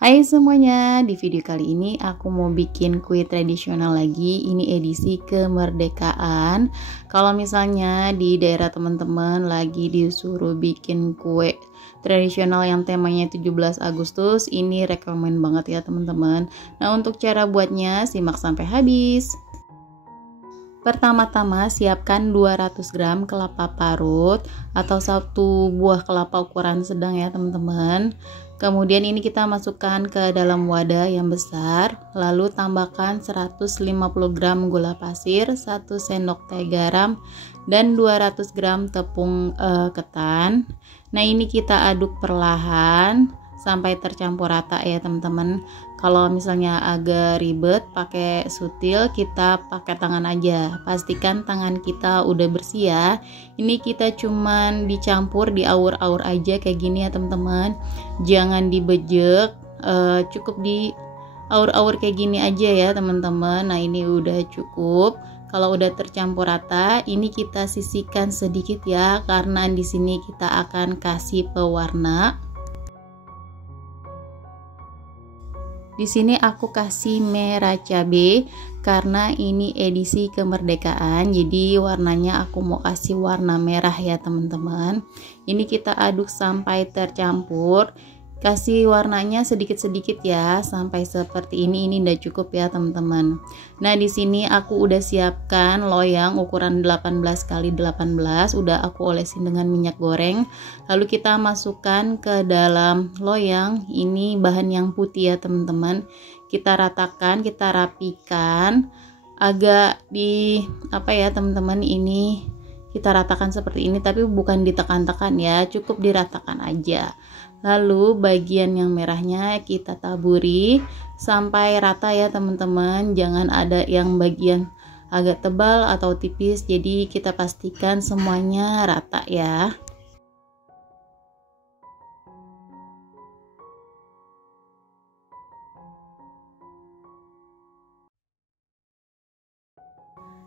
Hai semuanya, di video kali ini aku mau bikin kue tradisional lagi. Ini edisi kemerdekaan. Kalau misalnya di daerah teman-teman lagi disuruh bikin kue tradisional yang temanya 17 Agustus, ini rekomen banget ya teman-teman. Nah, untuk cara buatnya simak sampai habis. Pertama-tama siapkan 200 gram kelapa parut atau satu buah kelapa ukuran sedang ya teman-teman. Kemudian ini kita masukkan ke dalam wadah yang besar, lalu tambahkan 150 gram gula pasir, 1 sendok teh garam, dan 200 gram tepung ketan. Nah, ini kita aduk perlahan sampai tercampur rata ya teman-teman. Kalau misalnya agak ribet pakai sutil, kita pakai tangan aja. Pastikan tangan kita udah bersih ya. Ini kita cuman dicampur, diaur-aur aja kayak gini ya teman-teman. Jangan dibejek, cukup diaur-aur kayak gini aja ya teman-teman. Nah, ini udah cukup. Kalau udah tercampur rata, ini kita sisihkan sedikit ya, karena di sini kita akan kasih pewarna. Di sini aku kasih merah cabai karena ini edisi kemerdekaan, jadi warnanya aku mau kasih warna merah ya teman-teman. Ini kita aduk sampai tercampur. Kasih warnanya sedikit-sedikit ya sampai seperti ini udah cukup ya teman-teman. Nah, di sini aku udah siapkan loyang ukuran 18 x 18, udah aku olesin dengan minyak goreng. Lalu kita masukkan ke dalam loyang. Ini bahan yang putih ya teman-teman. Kita ratakan, kita rapikan. Agak di apa ya teman-teman, ini kita ratakan seperti ini, tapi bukan ditekan-tekan ya, cukup diratakan aja. Lalu bagian yang merahnya kita taburi sampai rata ya teman-teman. Jangan ada yang bagian agak tebal atau tipis, jadi kita pastikan semuanya rata ya.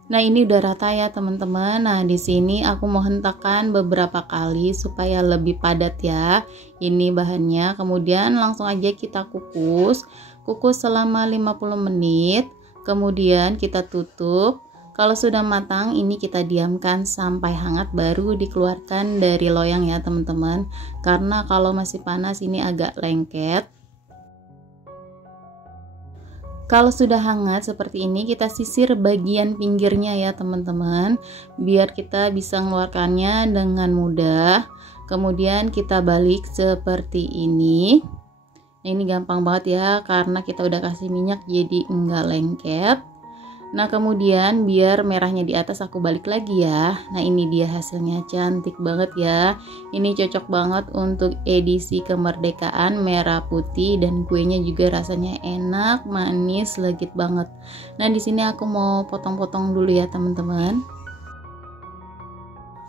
Nah, ini udah rata ya teman-teman. Nah, di sini aku mau hentakkan beberapa kali supaya lebih padat ya. Ini bahannya. Kemudian langsung aja kita kukus. Kukus selama 50 menit. Kemudian kita tutup. Kalau sudah matang, ini kita diamkan sampai hangat baru dikeluarkan dari loyang ya teman-teman. Karena kalau masih panas ini agak lengket. Kalau sudah hangat seperti ini, kita sisir bagian pinggirnya ya teman-teman, biar kita bisa mengeluarkannya dengan mudah. Kemudian kita balik seperti ini. Nah, ini gampang banget ya karena kita udah kasih minyak, jadi enggak lengket. Nah, kemudian biar merahnya di atas aku balik lagi ya. Nah, ini dia hasilnya, cantik banget ya. Ini cocok banget untuk edisi kemerdekaan, merah putih, dan kuenya juga rasanya enak, manis, legit banget. Nah, di sini aku mau potong-potong dulu ya teman-teman.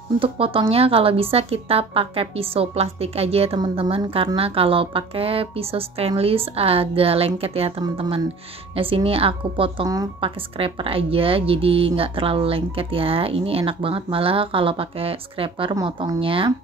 Untuk potongnya kalau bisa kita pakai pisau plastik aja ya teman-teman, karena kalau pakai pisau stainless agak lengket ya teman-teman. Nah, sini aku potong pakai scraper aja, jadi nggak terlalu lengket ya. Ini enak banget malah kalau pakai scraper motongnya.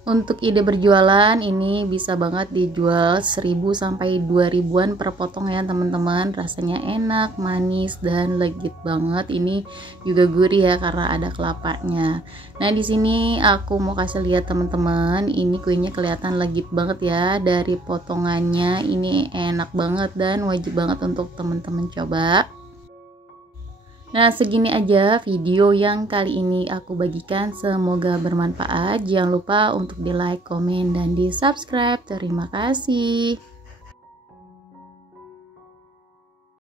Untuk ide berjualan, ini bisa banget dijual 1000 sampai 2000-an per potong ya teman-teman. Rasanya enak, manis, dan legit banget. Ini juga gurih ya karena ada kelapanya. Nah, di sini aku mau kasih lihat teman-teman, ini kuenya kelihatan legit banget ya dari potongannya. Ini enak banget dan wajib banget untuk teman-teman coba. Nah, segini aja video yang kali ini aku bagikan, semoga bermanfaat. Jangan lupa untuk di like, komen, dan di subscribe. Terima kasih.